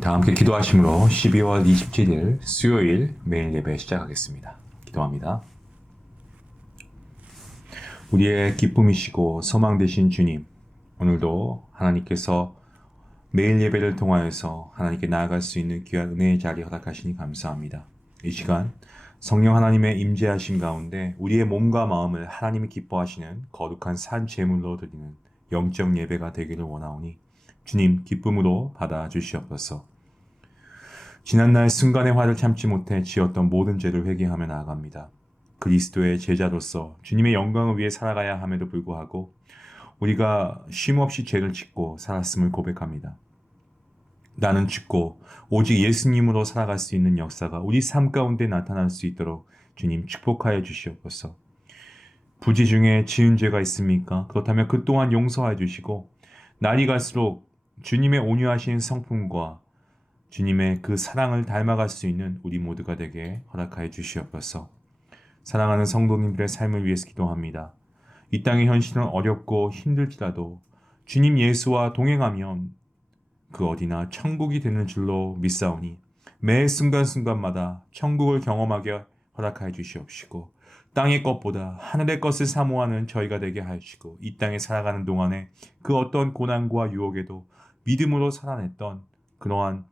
다 함께 기도하심으로 12월 27일 수요일 매일 예배 시작하겠습니다. 기도합니다. 우리의 기쁨이시고 소망 되신 주님, 오늘도 하나님께서 매일 예배를 통하여서 하나님께 나아갈 수 있는 귀한 은혜의 자리 허락하시니 감사합니다. 이 시간 성령 하나님의 임재하심 가운데 우리의 몸과 마음을 하나님이 기뻐하시는 거룩한 산 제물로 드리는 영적 예배가 되기를 원하오니 주님 기쁨으로 받아주시옵소서. 지난날 순간의 화를 참지 못해 지었던 모든 죄를 회개하며 나아갑니다. 그리스도의 제자로서 주님의 영광을 위해 살아가야 함에도 불구하고 우리가 쉼없이 죄를 짓고 살았음을 고백합니다. 나는 죽고 오직 예수님으로 살아갈 수 있는 역사가 우리 삶 가운데 나타날 수 있도록 주님 축복하여 주시옵소서. 부지 중에 지은 죄가 있습니까? 그렇다면 그 또한 용서하여 주시고 날이 갈수록 주님의 온유하신 성품과 주님의 그 사랑을 닮아갈 수 있는 우리 모두가 되게 허락하여 주시옵소서. 사랑하는 성도님들의 삶을 위해서 기도합니다. 이 땅의 현실은 어렵고 힘들지라도 주님 예수와 동행하면 그 어디나 천국이 되는 줄로 믿사오니 매 순간순간마다 천국을 경험하게 허락하여 주시옵시고 땅의 것보다 하늘의 것을 사모하는 저희가 되게 하시고 이 땅에 살아가는 동안에 그 어떤 고난과 유혹에도 믿음으로 살아냈던 그러한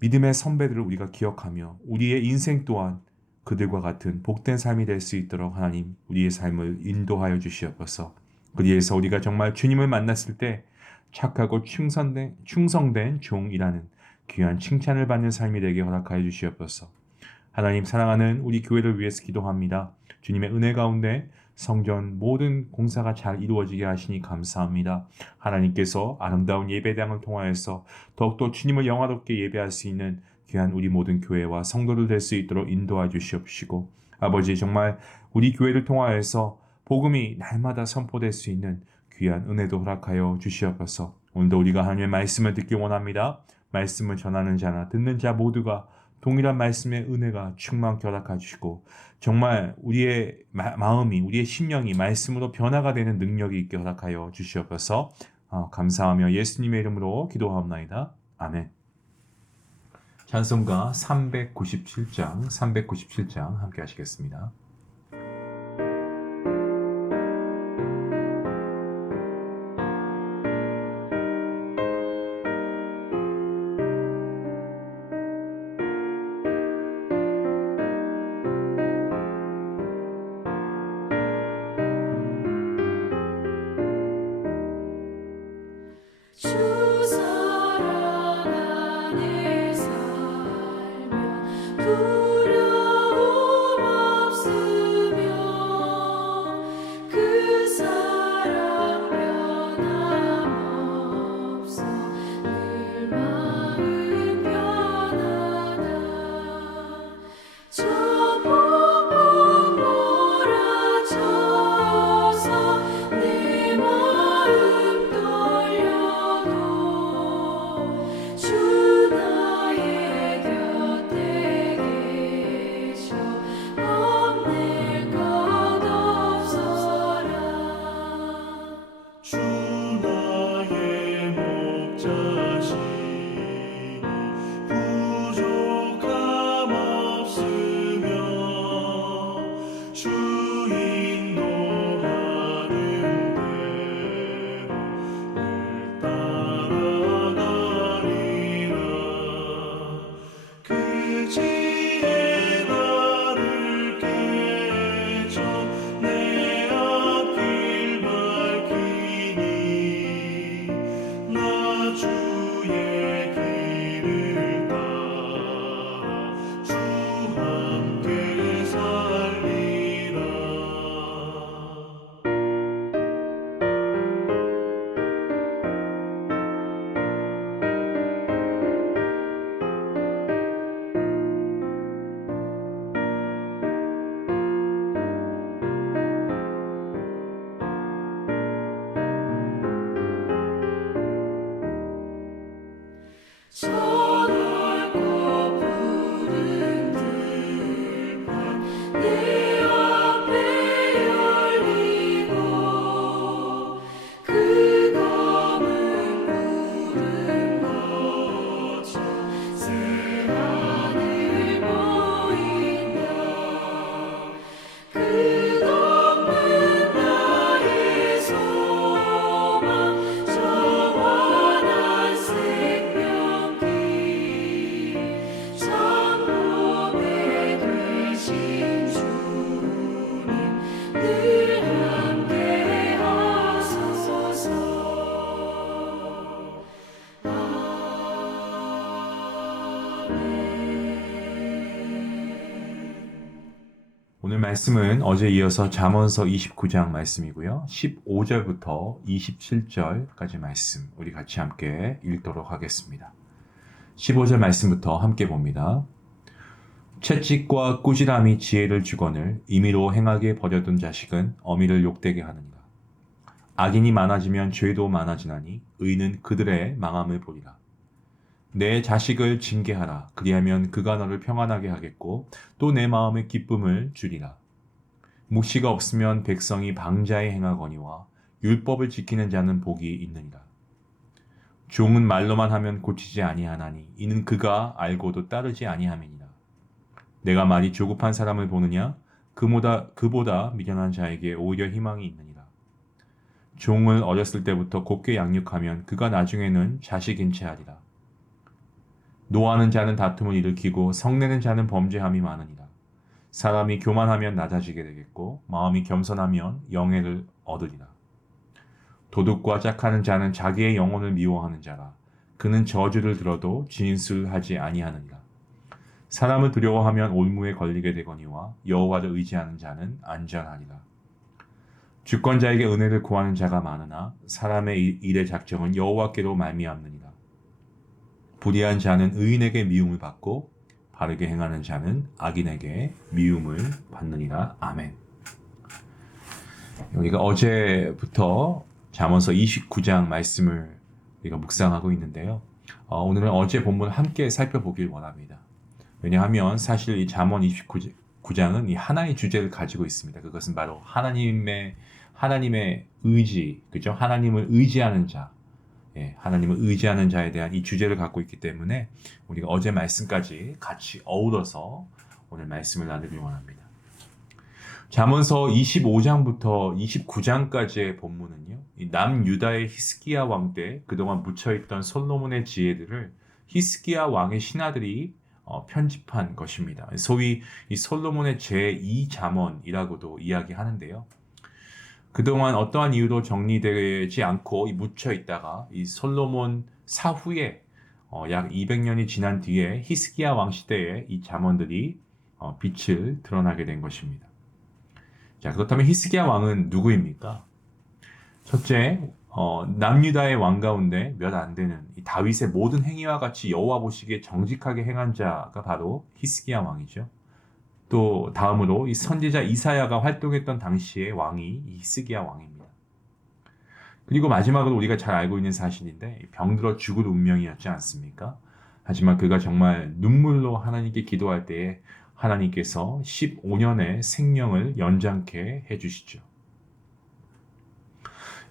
믿음의 선배들을 우리가 기억하며 우리의 인생 또한 그들과 같은 복된 삶이 될 수 있도록 하나님 우리의 삶을 인도하여 주시옵소서. 그리해서 우리가 정말 주님을 만났을 때 착하고 충성된 종이라는 귀한 칭찬을 받는 삶이 되게 허락하여 주시옵소서. 하나님 사랑하는 우리 교회를 위해서 기도합니다. 주님의 은혜 가운데 성전 모든 공사가 잘 이루어지게 하시니 감사합니다. 하나님께서 아름다운 예배당을 통하여서 더욱더 주님을 영화롭게 예배할 수 있는 귀한 우리 모든 교회와 성도들 될 수 있도록 인도하여 주시옵시고 아버지 정말 우리 교회를 통하여서 복음이 날마다 선포될 수 있는 귀한 은혜도 허락하여 주시옵소서. 오늘도 우리가 하나님의 말씀을 듣기 원합니다. 말씀을 전하는 자나 듣는 자 모두가 동일한 말씀의 은혜가 충만케 허락하여 주시고 정말 우리의 마음이 우리의 심령이 말씀으로 변화가 되는 능력이 있게 허락하여 주시옵소서. 감사하며 예수님의 이름으로 기도하옵나이다. 아멘. 찬송가 397장 함께 하시겠습니다. 주 오늘 말씀은 어제 이어서 잠언서 29장 말씀이고요. 15절부터 27절까지 말씀 우리 같이 함께 읽도록 하겠습니다. 15절 말씀부터 함께 봅니다. 채찍과 꾸지람이 지혜를 주거늘 임의로 행하게 버려둔 자식은 어미를 욕되게 하느니라. 악인이 많아지면 죄도 많아지나니 의는 그들의 망함을 보리라. 내 자식을 징계하라. 그리하면 그가 너를 평안하게 하겠고 또 내 마음에 기쁨을 주리라. 묵시가 없으면 백성이 방자에 행하거니와 율법을 지키는 자는 복이 있느니라. 종은 말로만 하면 고치지 아니하나니 이는 그가 알고도 따르지 아니함이니라. 내가 말이 조급한 사람을 보느냐? 그보다 미련한 자에게 오히려 희망이 있느니라. 종을 어렸을 때부터 곱게 양육하면 그가 나중에는 자식인 채 하리라. 노하는 자는 다툼을 일으키고 성내는 자는 범죄함이 많으니라. 사람이 교만하면 낮아지게 되겠고 마음이 겸손하면 영예를 얻으리라. 도둑과 짝하는 자는 자기의 영혼을 미워하는 자라. 그는 저주를 들어도 진술하지 아니하느니라. 사람을 두려워하면 올무에 걸리게 되거니와 여호와를 의지하는 자는 안전하리라. 주권자에게 은혜를 구하는 자가 많으나 사람의 일의 작정은 여호와께로 말미암느니라. 불의한 자는 의인에게 미움을 받고 바르게 행하는 자는 악인에게 미움을 받느니라. 아멘. 우리가 어제부터 잠언서 29장 말씀을 우리가 묵상하고 있는데요. 오늘은 어제 본문을 함께 살펴보길 원합니다. 왜냐하면 사실 이 잠언 29장은 이 하나의 주제를 가지고 있습니다. 그것은 바로 하나님의 의지, 그죠? 하나님을 의지하는 자. 하나님을 의지하는 자에 대한 이 주제를 갖고 있기 때문에 우리가 어제 말씀까지 같이 어우러서 오늘 말씀을 나누길 원합니다. 잠언서 25장부터 29장까지의 본문은요, 이 남유다의 히스기야 왕 때 그동안 묻혀있던 솔로몬의 지혜들을 히스기야 왕의 신하들이 편집한 것입니다. 소위 이 솔로몬의 제2잠언이라고도 이야기하는데요. 그동안 어떠한 이유도 정리되지 않고 묻혀 있다가 이 솔로몬 사후에 약 200년이 지난 뒤에 히스기야 왕 시대에 이 잠언들이 빛을 드러나게 된 것입니다. 자, 그렇다면 히스기야 왕은 누구입니까? 첫째, 남유다의 왕 가운데 몇 안 되는 이 다윗의 모든 행위와 같이 여호와 보시기에 정직하게 행한 자가 바로 히스기야 왕이죠. 또 다음으로 이 선지자 이사야가 활동했던 당시의 왕이 이 히스기야 왕입니다. 그리고 마지막으로 우리가 잘 알고 있는 사실인데 병들어 죽을 운명이었지 않습니까? 하지만 그가 정말 눈물로 하나님께 기도할 때에 하나님께서 15년의 생명을 연장케 해주시죠.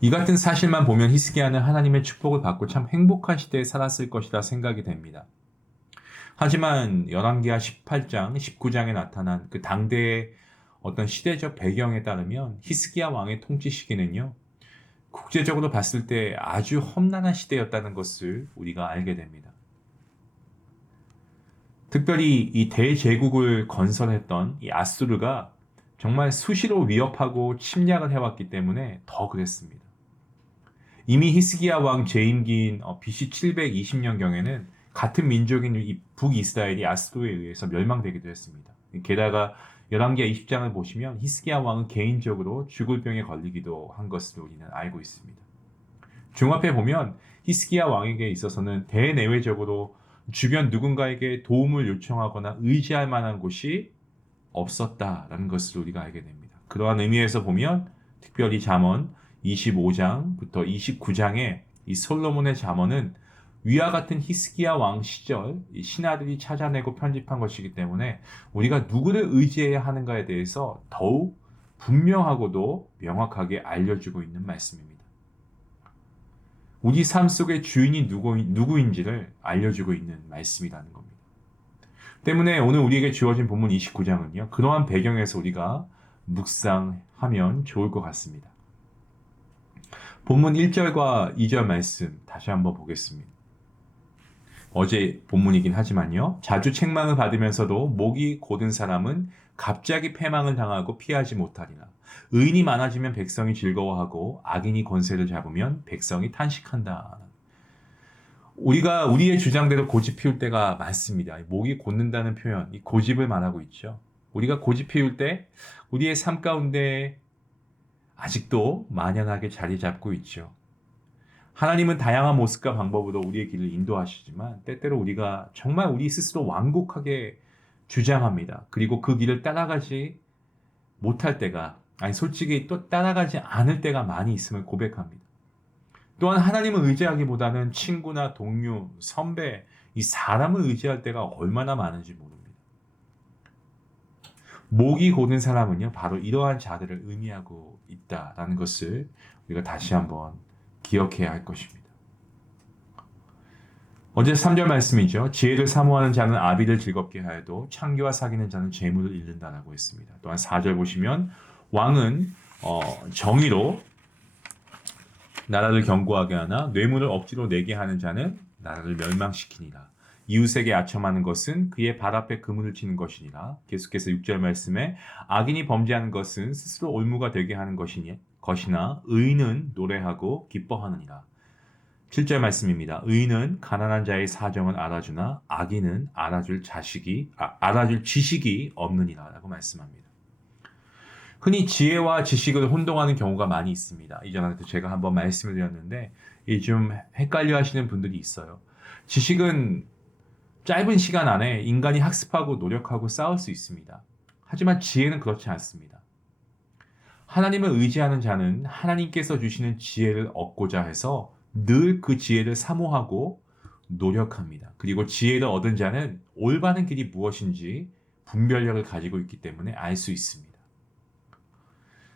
이 같은 사실만 보면 히스기야는 하나님의 축복을 받고 참 행복한 시대에 살았을 것이라 생각이 됩니다. 하지만 열왕기하 18장, 19장에 나타난 그 당대의 어떤 시대적 배경에 따르면 히스기야 왕의 통치 시기는요, 국제적으로 봤을 때 아주 험난한 시대였다는 것을 우리가 알게 됩니다. 특별히 이 대제국을 건설했던 이 아수르가 정말 수시로 위협하고 침략을 해왔기 때문에 더 그랬습니다. 이미 히스기야 왕 재임기인 BC 720년경에는 같은 민족인 이 북이스라엘이 아수르에 의해서 멸망되기도 했습니다. 게다가 열왕기하 20장을 보시면 히스기야 왕은 개인적으로 죽을 병에 걸리기도 한 것으로 우리는 알고 있습니다. 종합해 보면 히스기야 왕에게 있어서는 대내외적으로 주변 누군가에게 도움을 요청하거나 의지할 만한 곳이 없었다라는 것을 우리가 알게 됩니다. 그러한 의미에서 보면 특별히 잠언 25장부터 29장의 이 솔로몬의 잠언은 위와 같은 히스기야 왕 시절 신하들이 찾아내고 편집한 것이기 때문에 우리가 누구를 의지해야 하는가에 대해서 더욱 분명하고도 명확하게 알려주고 있는 말씀입니다. 우리 삶 속의 주인이 누구인지를 알려주고 있는 말씀이라는 겁니다. 때문에 오늘 우리에게 주어진 본문 29장은요, 그러한 배경에서 우리가 묵상하면 좋을 것 같습니다. 본문 1절과 2절 말씀 다시 한번 보겠습니다. 어제 본문이긴 하지만요. 자주 책망을 받으면서도 목이 곧은 사람은 갑자기 패망을 당하고 피하지 못하리라. 의인이 많아지면 백성이 즐거워하고 악인이 권세를 잡으면 백성이 탄식한다. 우리가 우리의 주장대로 고집 피울 때가 많습니다. 목이 곧는다는 표현, 이 고집을 말하고 있죠. 우리가 고집 피울 때 우리의 삶 가운데 아직도 만연하게 자리 잡고 있죠. 하나님은 다양한 모습과 방법으로 우리의 길을 인도하시지만 때때로 우리가 정말 우리 스스로 완곡하게 주장합니다. 그리고 그 길을 따라가지 못할 때가, 아니 솔직히 또 따라가지 않을 때가 많이 있음을 고백합니다. 또한 하나님을 의지하기보다는 친구나 동료, 선배, 이 사람을 의지할 때가 얼마나 많은지 모릅니다. 목이 고든 사람은요, 바로 이러한 자들을 의미하고 있다라는 것을 우리가 다시 한번 기억해야 할 것입니다. 어제 3절 말씀이죠. 지혜를 사모하는 자는 아비를 즐겁게 하여도 창기와 사귀는 자는 재물을 잃는다라고 했습니다. 또한 4절 보시면 왕은 정의로 나라를 견고하게 하나 뇌물을 억지로 내게 하는 자는 나라를 멸망시키니라. 이웃에게 아첨하는 것은 그의 발 앞에 그물을 치는 것이니라. 계속해서 6절 말씀에 악인이 범죄하는 것은 스스로 올무가 되게 하는 것이나 의인은 노래하고 기뻐하느니라. 7절 말씀입니다. 의인은 가난한 자의 사정을 알아주나 악인은 알아줄 지식이 없느니라 라고 말씀합니다. 흔히 지혜와 지식을 혼동하는 경우가 많이 있습니다. 이전에도 제가 한번 말씀을 드렸는데 좀 헷갈려 하시는 분들이 있어요. 지식은 짧은 시간 안에 인간이 학습하고 노력하고 쌓을 수 있습니다. 하지만 지혜는 그렇지 않습니다. 하나님을 의지하는 자는 하나님께서 주시는 지혜를 얻고자 해서 늘 그 지혜를 사모하고 노력합니다. 그리고 지혜를 얻은 자는 올바른 길이 무엇인지 분별력을 가지고 있기 때문에 알 수 있습니다.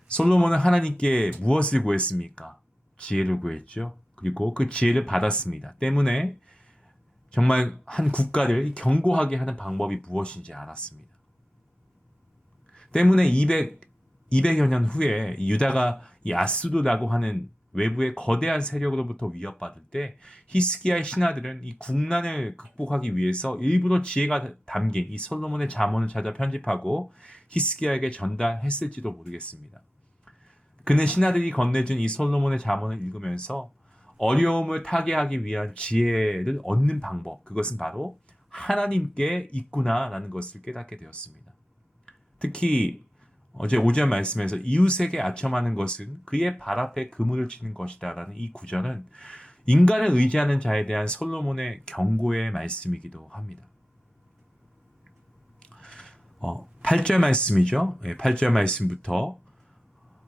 솔로몬은 하나님께 무엇을 구했습니까? 지혜를 구했죠. 그리고 그 지혜를 받았습니다. 때문에 정말 한 국가를 견고하게 하는 방법이 무엇인지 알았습니다. 때문에 200여 년 후에 유다가 이 아수르라고 하는 외부의 거대한 세력으로부터 위협받을 때 히스기야의 신하들은 이 국난을 극복하기 위해서 일부러 지혜가 담긴 이 솔로몬의 잠언을 찾아 편집하고 히스기야에게 전달했을지도 모르겠습니다. 그는 신하들이 건네준 이 솔로몬의 잠언을 읽으면서 어려움을 타개하기 위한 지혜를 얻는 방법, 그것은 바로 하나님께 있구나라는 것을 깨닫게 되었습니다. 특히 어제 5절 말씀에서 이웃에게 아첨하는 것은 그의 발 앞에 그물을 치는 것이다 라는 이 구절은 인간을 의지하는 자에 대한 솔로몬의 경고의 말씀이기도 합니다. 8절 말씀이죠. 8절 말씀부터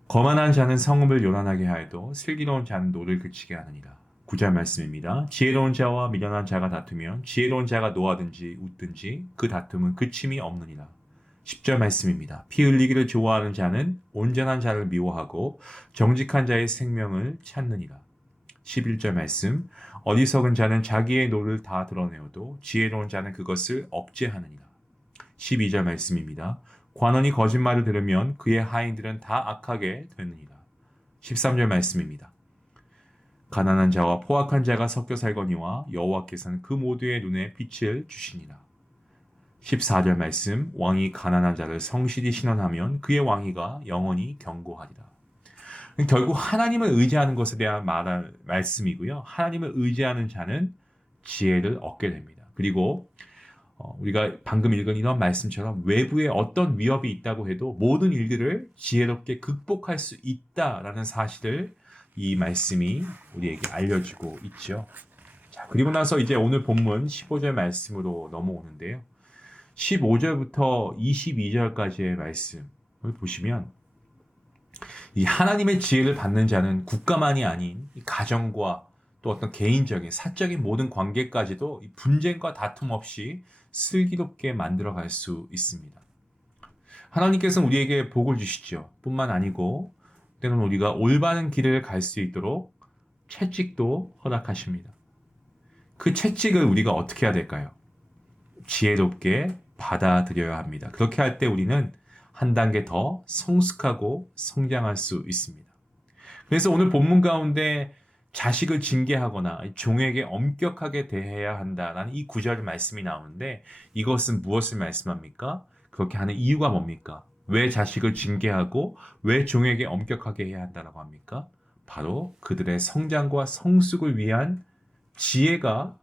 거만한 자는 성읍을 요란하게 하여도 슬기로운 자는 노를 그치게 하느니라. 9절 말씀입니다. 지혜로운 자와 미련한 자가 다투면 지혜로운 자가 노하든지 웃든지 그 다툼은 그침이 없느니라. 10절 말씀입니다. 피 흘리기를 좋아하는 자는 온전한 자를 미워하고 정직한 자의 생명을 찾느니라. 11절 말씀. 어리석은 자는 자기의 노를 다 드러내어도 지혜로운 자는 그것을 억제하느니라. 12절 말씀입니다. 관원이 거짓말을 들으면 그의 하인들은 다 악하게 되느니라. 13절 말씀입니다. 가난한 자와 포악한 자가 섞여 살거니와 여호와께서는 그 모두의 눈에 빛을 주시니라. 14절 말씀. 왕이 가난한 자를 성실히 신원하면 그의 왕위가 영원히 견고하리라. 결국 하나님을 의지하는 것에 대한 말씀이고요. 하나님을 의지하는 자는 지혜를 얻게 됩니다. 그리고 우리가 방금 읽은 이런 말씀처럼 외부에 어떤 위협이 있다고 해도 모든 일들을 지혜롭게 극복할 수 있다라는 사실을 이 말씀이 우리에게 알려주고 있죠. 자, 그리고 나서 이제 오늘 본문 15절 말씀으로 넘어오는데요. 15절부터 22절까지의 말씀을 보시면 이 하나님의 지혜를 받는 자는 국가만이 아닌 이 가정과 또 어떤 개인적인 사적인 모든 관계까지도 이 분쟁과 다툼 없이 슬기롭게 만들어갈 수 있습니다. 하나님께서는 우리에게 복을 주시죠. 뿐만 아니고 때로는 우리가 올바른 길을 갈 수 있도록 채찍도 허락하십니다. 그 채찍을 우리가 어떻게 해야 될까요? 지혜롭게 받아들여야 합니다. 그렇게 할 때 우리는 한 단계 더 성숙하고 성장할 수 있습니다. 그래서 오늘 본문 가운데 자식을 징계하거나 종에게 엄격하게 대해야 한다라는 이 구절 말씀이 나오는데 이것은 무엇을 말씀합니까? 그렇게 하는 이유가 뭡니까? 왜 자식을 징계하고 왜 종에게 엄격하게 해야 한다라고 합니까? 바로 그들의 성장과 성숙을 위한 지혜가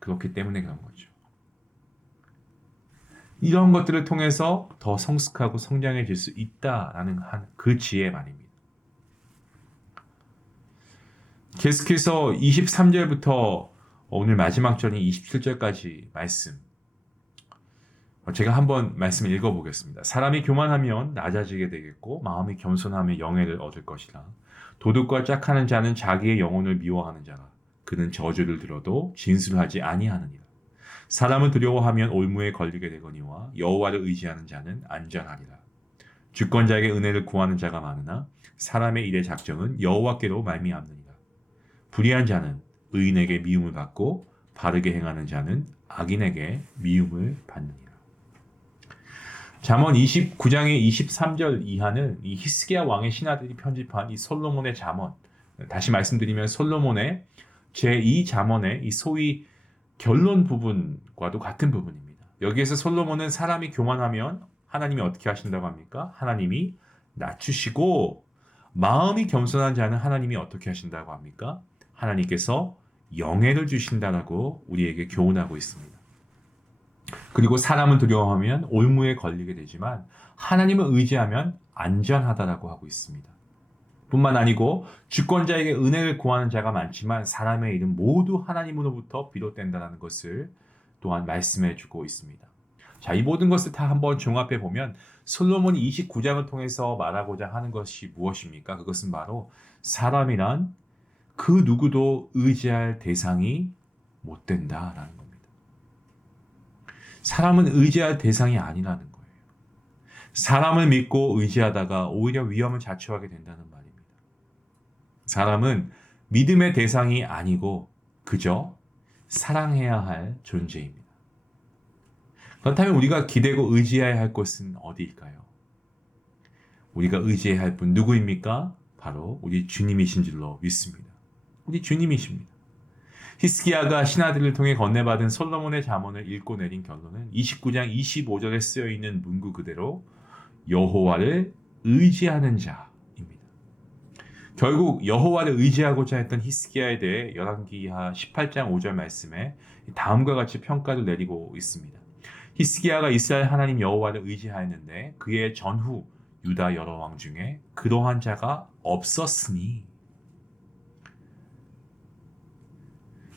그렇기 때문에 그런 거죠. 이런 것들을 통해서 더 성숙하고 성장해질 수 있다라는 그 지혜 말입니다. 계속해서 23절부터 오늘 마지막 절인 27절까지 말씀, 제가 한번 말씀을 읽어보겠습니다. 사람이 교만하면 낮아지게 되겠고 마음이 겸손하면 영예를 얻을 것이라. 도둑과 짝하는 자는 자기의 영혼을 미워하는 자라. 그는 저주를 들어도 진술하지 아니하느니라. 사람을 두려워하면 올무에 걸리게 되거니와 여호와를 의지하는 자는 안전하리라. 주권자에게 은혜를 구하는 자가 많으나 사람의 일의 작정은 여호와께로 말미암느니라. 불의한 자는 의인에게 미움을 받고 바르게 행하는 자는 악인에게 미움을 받느니라. 잠언 29장의 23절 이하는 이 히스기야 왕의 신하들이 편집한 이 솔로몬의 잠언, 다시 말씀드리면 솔로몬의 제2 잠언의 이 소위 결론 부분과도 같은 부분입니다. 여기에서 솔로몬은 사람이 교만하면 하나님이 어떻게 하신다고 합니까? 하나님이 낮추시고, 마음이 겸손한 자는 하나님이 어떻게 하신다고 합니까? 하나님께서 영예를 주신다라고 우리에게 교훈하고 있습니다. 그리고 사람을 두려워하면 올무에 걸리게 되지만 하나님을 의지하면 안전하다라고 하고 있습니다. 뿐만 아니고 주권자에게 은혜를 구하는 자가 많지만 사람의 일은 모두 하나님으로부터 비롯된다는 것을 또한 말씀해 주고 있습니다. 자, 이 모든 것을 다 한번 종합해 보면 솔로몬이 29장을 통해서 말하고자 하는 것이 무엇입니까? 그것은 바로 사람이란 그 누구도 의지할 대상이 못 된다라는 겁니다. 사람은 의지할 대상이 아니라는 거예요. 사람을 믿고 의지하다가 오히려 위험을 자초하게 된다는 말입니다. 사람은 믿음의 대상이 아니고 그저 사랑해야 할 존재입니다. 그렇다면 우리가 기대고 의지해야 할 곳은 어디일까요? 우리가 의지해야 할 분 누구입니까? 바로 우리 주님이신 줄로 믿습니다. 우리 주님이십니다. 히스기야가 신하들을 통해 건네받은 솔로몬의 잠언을 읽고 내린 결론은 29장 25절에 쓰여 있는 문구 그대로 여호와를 의지하는 자입니다. 결국 여호와를 의지하고자 했던 히스기야에 대해 열왕기하 18장 5절 말씀에 다음과 같이 평가를 내리고 있습니다. 히스기야가 이스라엘 하나님 여호와를 의지하였는데 그의 전후 유다 여러 왕 중에 그러한 자가 없었으니.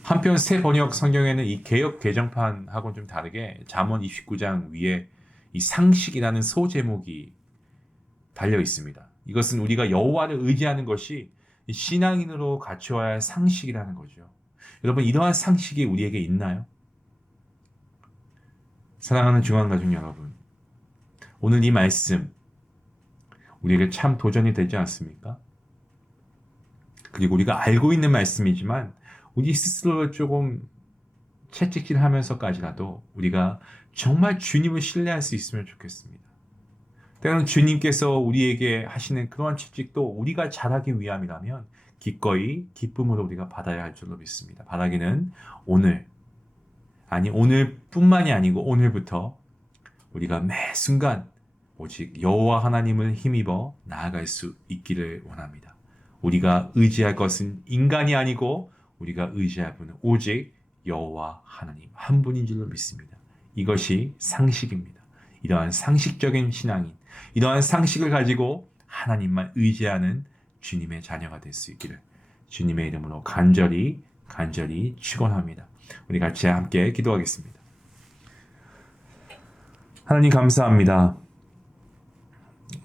한편 새 번역 성경에는 이 개역 개정판하고는 좀 다르게 잠언 29장 위에 이 상식이라는 소제목이 달려 있습니다. 이것은 우리가 여호와를 의지하는 것이 신앙인으로 갖추어야 할 상식이라는 거죠. 여러분, 이러한 상식이 우리에게 있나요? 사랑하는 중앙가족 여러분, 오늘 이 말씀 우리에게 참 도전이 되지 않습니까? 그리고 우리가 알고 있는 말씀이지만 우리 스스로를 조금 채찍질하면서까지라도 우리가 정말 주님을 신뢰할 수 있으면 좋겠습니다. 때로는 주님께서 우리에게 하시는 그러한 채찍도 우리가 잘하기 위함이라면 기꺼이 기쁨으로 우리가 받아야 할 줄로 믿습니다. 바라기는 오늘뿐만이 아니고 오늘부터 우리가 매 순간 오직 여호와 하나님을 힘입어 나아갈 수 있기를 원합니다. 우리가 의지할 것은 인간이 아니고 우리가 의지할 분은 오직 여호와 하나님 한 분인 줄로 믿습니다. 이것이 상식입니다. 이러한 상식적인 신앙인, 이러한 상식을 가지고 하나님만 의지하는 주님의 자녀가 될 수 있기를 주님의 이름으로 간절히 축원합니다. 우리 같이 함께 기도하겠습니다. 하나님 감사합니다.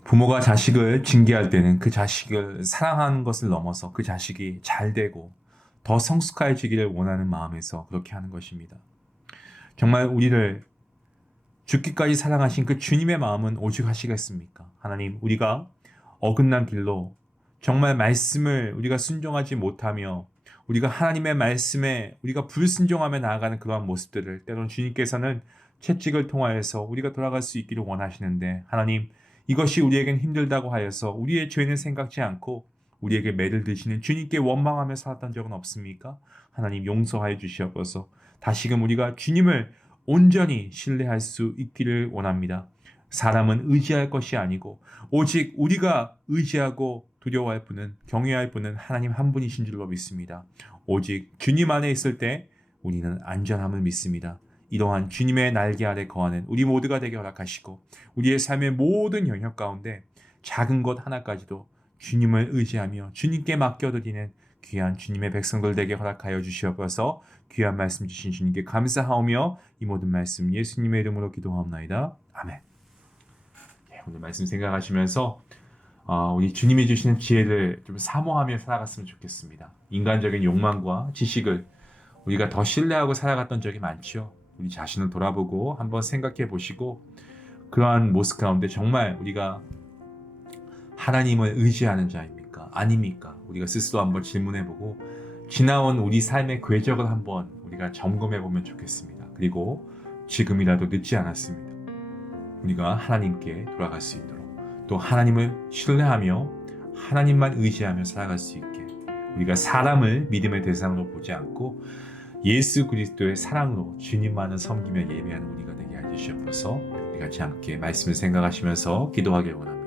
부모가 자식을 징계할 때는 그 자식을 사랑하는 것을 넘어서 그 자식이 잘 되고 더 성숙해지기를 원하는 마음에서 그렇게 하는 것입니다. 정말 우리를 죽기까지 사랑하신 그 주님의 마음은 오죽하시겠습니까? 하나님, 우리가 어긋난 길로 정말 말씀을 우리가 순종하지 못하며 우리가 하나님의 말씀에 우리가 불순종하며 나아가는 그러한 모습들을 때로는 주님께서는 채찍을 통하여서 우리가 돌아갈 수 있기를 원하시는데, 하나님, 이것이 우리에겐 힘들다고 하여서 우리의 죄는 생각지 않고 우리에게 매를 드시는 주님께 원망하며 살았던 적은 없습니까? 하나님, 용서하여 주시옵소서. 다시금 우리가 주님을 온전히 신뢰할 수 있기를 원합니다. 사람은 의지할 것이 아니고 오직 우리가 의지하고 두려워할 분은, 경외할 분은 하나님 한 분이신 줄로 믿습니다. 오직 주님 안에 있을 때 우리는 안전함을 믿습니다. 이러한 주님의 날개 아래 거하는 우리 모두가 되게 허락하시고 우리의 삶의 모든 영역 가운데 작은 것 하나까지도 주님을 의지하며 주님께 맡겨드리는 귀한 주님의 백성들 되게 허락하여 주시옵소서. 귀한 말씀 주신 주님께 감사하오며 이 모든 말씀 예수님의 이름으로 기도하옵나이다. 아멘. 오늘 말씀 생각하시면서 우리 주님이 주시는 지혜를 좀 사모하며 살아갔으면 좋겠습니다. 인간적인 욕망과 지식을 우리가 더 신뢰하고 살아갔던 적이 많죠. 우리 자신을 돌아보고 한번 생각해 보시고 그러한 모습 가운데 정말 우리가 하나님을 의지하는 자입니까? 아닙니까? 우리가 스스로 한번 질문해 보고 지나온 우리 삶의 궤적을 한번 우리가 점검해 보면 좋겠습니다. 그리고 지금이라도 늦지 않았습니다. 우리가 하나님께 돌아갈 수 있도록 또 하나님을 신뢰하며 하나님만 의지하며 살아갈 수 있게 우리가 사람을 믿음의 대상으로 보지 않고 예수 그리스도의 사랑으로 주님만을 섬기며 예배하는 우리가 되게 해주시옵소서. 우리 같이 함께 말씀을 생각하시면서 기도하길 원합니다.